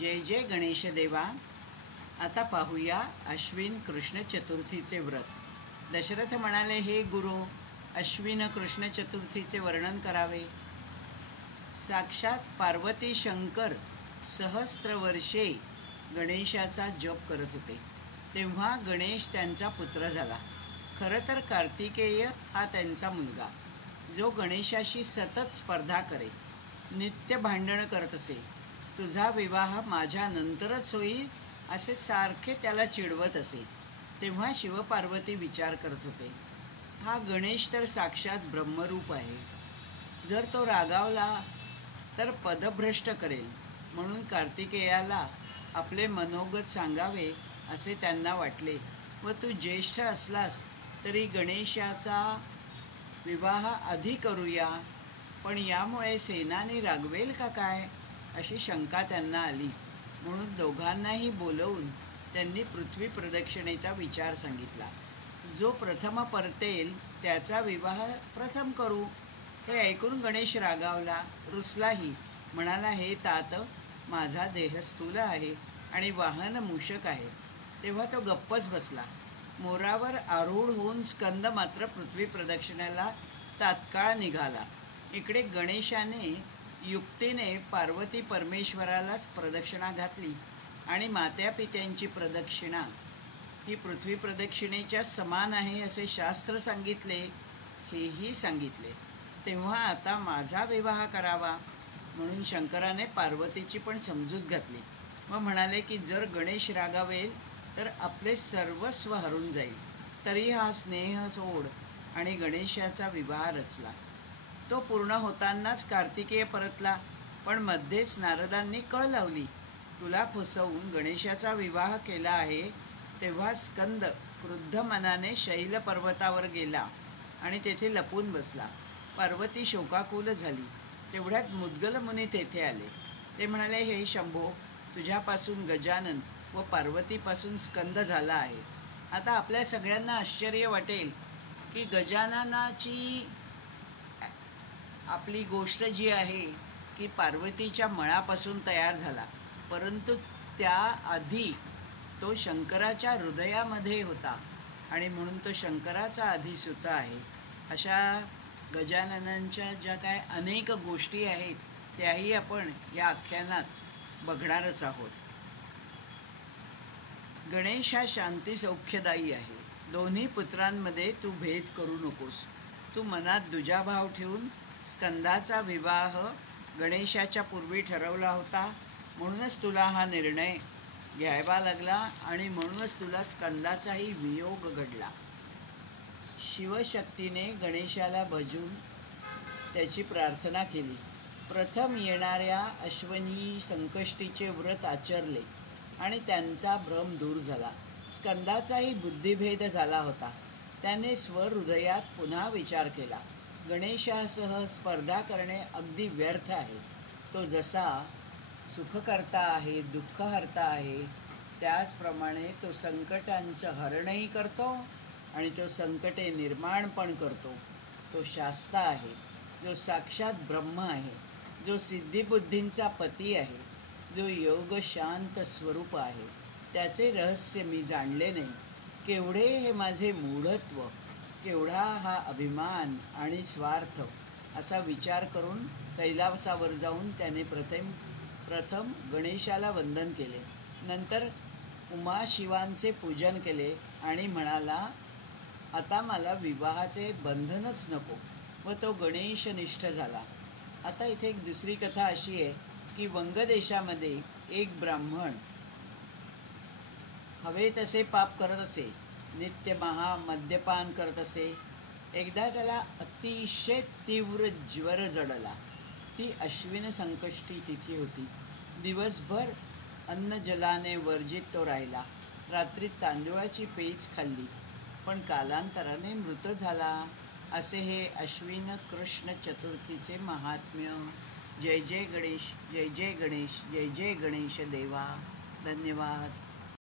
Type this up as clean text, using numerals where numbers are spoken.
जय जय गणेश देवा। आता पाहूया अश्विन कृष्ण चतुर्थीचे व्रत। दशरथ म्हणाले, हे गुरु, अश्विन कृष्ण चतुर्थीचे वर्णन करावे। साक्षात पार्वती शंकर सहस्त्र वर्षे गणेशाचा जप करत होते, तेव्हा गणेश त्यांचा पुत्र झाला। खरं तर कार्तिकेय हा त्यांचा मुलगा, जो गणेशाशी सतत स्पर्धा करे, नित्य भांडण करत असे। तुझा विवाह माझ्या नंतरच होईल असे सारखे त्याला चिडवत असे। तेव्हा शिवपार्वती विचार करत होते, हा गणेश तर साक्षात ब्रह्मरूप आहे, जर तो रागावला तर पदभ्रष्ट करेल, म्हणून कार्तिकेयाला आपले मनोगत सांगावे असे त्यांना वाटले। व तू ज्येष्ठ असलास तरी गणेशाचा विवाह आधी करूया, पण यामुळे सेनानी रागवेल का काय अशी शंका त्यांना आली। म्हणून दोघांनाही बोलवून त्यांनी पृथ्वी प्रदक्षिणेचा विचार सांगितला। जो प्रथम परतेल त्याचा विवाह प्रथम करू। हे ऐकून गणेश रागावला, रुसलाही, म्हणाला, हे तात, माझा देह स्थूल आहे आणि वाहन मूषक आहे। तेव्हा तो गप्पच बसला। मोरावर आरूढ होऊन स्कंद मात्र पृथ्वी प्रदक्षिणेला तात्काळ निघाला। इकडे गणेशाने युक्तीने पार्वती परमेश्वरालाच प्रदक्षिणा घातली आणि मात्यापित्यांची प्रदक्षिणा ही पृथ्वी प्रदक्षिणेच्या समान आहे असे शास्त्र सांगितले, हेही सांगितले। तेव्हा आता माझा विवाह करावा, म्हणून शंकराने पार्वतीची पण समजूत घातली व म्हणाले की जर गणेश रागावेल तर आपले सर्वस्व हरून जाईल, तरी हा स्नेह सोड, आणि गणेशाचा विवाह रचला। तो पूर्ण होतानाच कार्तिकेय परतला, पण मध्येच नारदांनी कळ लावली। तुला फसवून गणेशाचा विवाह केला आहे। तेव्हा स्कंद क्रुद्ध मनाने शैल पर्वतावर गेला आणि तेथे लपून बसला। पार्वती शोकाकुल झाली। तेवढ्यात मुद्गल मुनी तेथे आले। ते म्हणाले, हे शंभो, तुझ्यापासून गजानन व पार्वतीपासून स्कंद झाला आहे। आता आपल्या सगळ्यांना आश्चर्य वाटेल की गजाननाची आपली गोष्ट जी आहे की पार्वतीच्या मळापासून तयार झाला, परंतु त्याआधी तो शंकराच्या हृदयामध्ये होता आणि म्हणून तो शंकराचा अधिसुत आहे। अशा गजाननांच्या ज्या काय अनेक गोष्टी आहेत त्याही आपण या आख्यानात बघणारच आहोत। गणेश हा शांती सौख्यदायी आहे। दोन्ही पुत्रांमध्ये तू भेद करू नकोस। तू मनात दुजाभाव ठेवून स्कंदाचा विवाह गणेशाच्या पूर्वी ठरवला होता, म्हणूनच तुला हा निर्णय घ्यावा लागला आणि म्हणूनच तुला स्कंदाचाही वियोग घडला। शिवशक्तीने गणेशाला भजून त्याची प्रार्थना केली। प्रथम येणाऱ्या अश्वनी संकष्टीचे व्रत आचरले आणि त्यांचा भ्रम दूर झाला। स्कंदाचाही बुद्धिभेद झाला होता। त्याने स्वहृदयात पुन्हा विचार केला, गणेशासह स्पर्धा करणे अगदी व्यर्थ आहे। तो जसा सुखकर्ता आहे, दुःखहर्ता आहे, त्याचप्रमाणे तो संकटांचं हरणही करतो आणि तो संकटे निर्माण पण करतो। तो शास्ता आहे, जो साक्षात ब्रह्म आहे, जो सिद्धिबुद्धींचा पती आहे, जो योग शांत स्वरूप आहे। त्याचे रहस्य मी जाणले नाही। केवढे हे माझे मूढत्व, केवढा हा अभिमान आणि स्वार्थ, असा विचार करून कैलासावर जाऊन त्याने प्रथम गणेशाला वंदन केले। नंतर उमाशिवांचे पूजन केले आणि म्हणाला, आता मला विवाहाचे बंधनच नको, व तो गणेशनिष्ठ झाला। आता इथे एक दुसरी कथा अशी आहे की वंगदेशामध्ये एक ब्राह्मण हवे तसे पाप करत असे, नित्य मद्यपान करत असे। एकदा त्याला अतिशय तीव्र ज्वर जडला। ती अश्विन संकष्टी तिथी होती। दिवसभर अन्न जलाने वर्जित तो राहिला। रात्री तांदूळाची पेच खाल्ली, पण कालांतराने मृत झाला। असे हे अश्विन कृष्ण चतुर्थीचे महात्म्य। जय जय गणेश, जय जय गणेश, जय जय गणेश देवा। धन्यवाद।